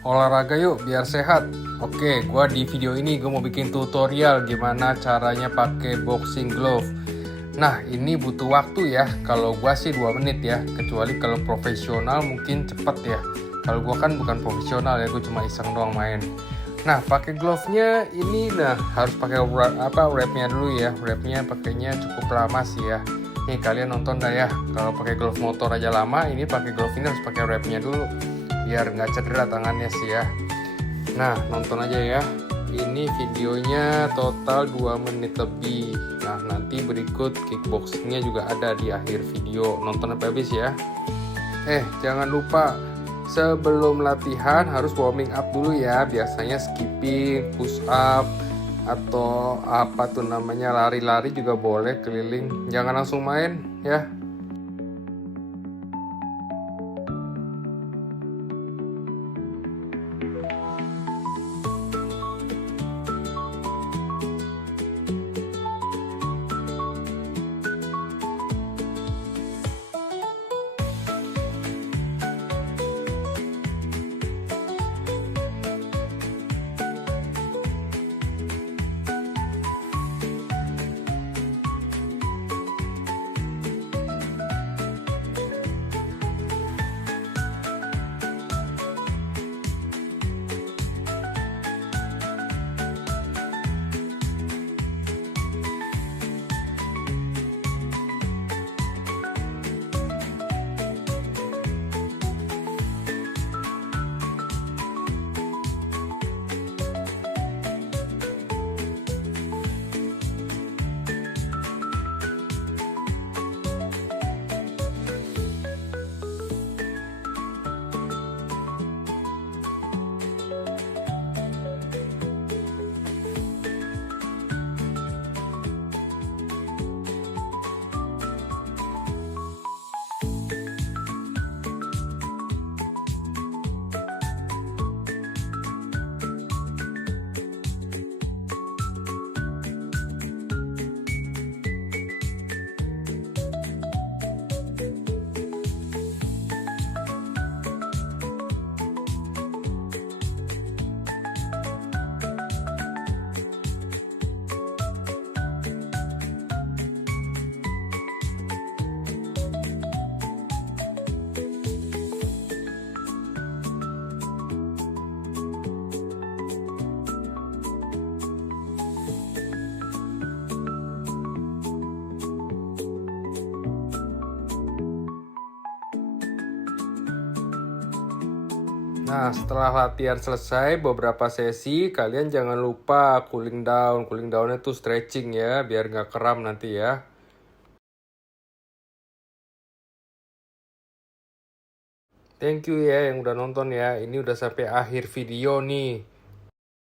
Olahraga yuk biar sehat. Oke, gua di video ini gue mau bikin tutorial gimana caranya pakai boxing glove. Nah, ini butuh waktu ya. Kalau gua sih 2 menit ya. Kecuali kalau profesional mungkin cepet ya. Kalau gua kan bukan profesional ya, gue cuma iseng doang main. Nah, pakai glove-nya ini harus pakai wrap-nya dulu ya. Wrap-nya pakainya cukup lama sih ya. Nih kalian nonton dah ya. Kalau pakai glove motor aja lama, ini pakai glove ini harus pakai wrap-nya dulu biar nggak cedera tangannya sih ya. Nah, nonton aja ya. Ini videonya total 2 menit lebih. Nah, nanti berikut kickboxingnya juga ada di akhir video. Nonton sampai habis ya. Jangan lupa sebelum latihan harus warming up dulu ya. Biasanya skipping, push up, atau apa tuh namanya, lari-lari juga boleh keliling. Jangan langsung main ya. Nah, setelah latihan selesai beberapa sesi, kalian jangan lupa cooling down. Cooling down-nya tuh stretching ya, biar nggak kram nanti ya. Thank you ya yang udah nonton ya. Ini udah sampai akhir video nih.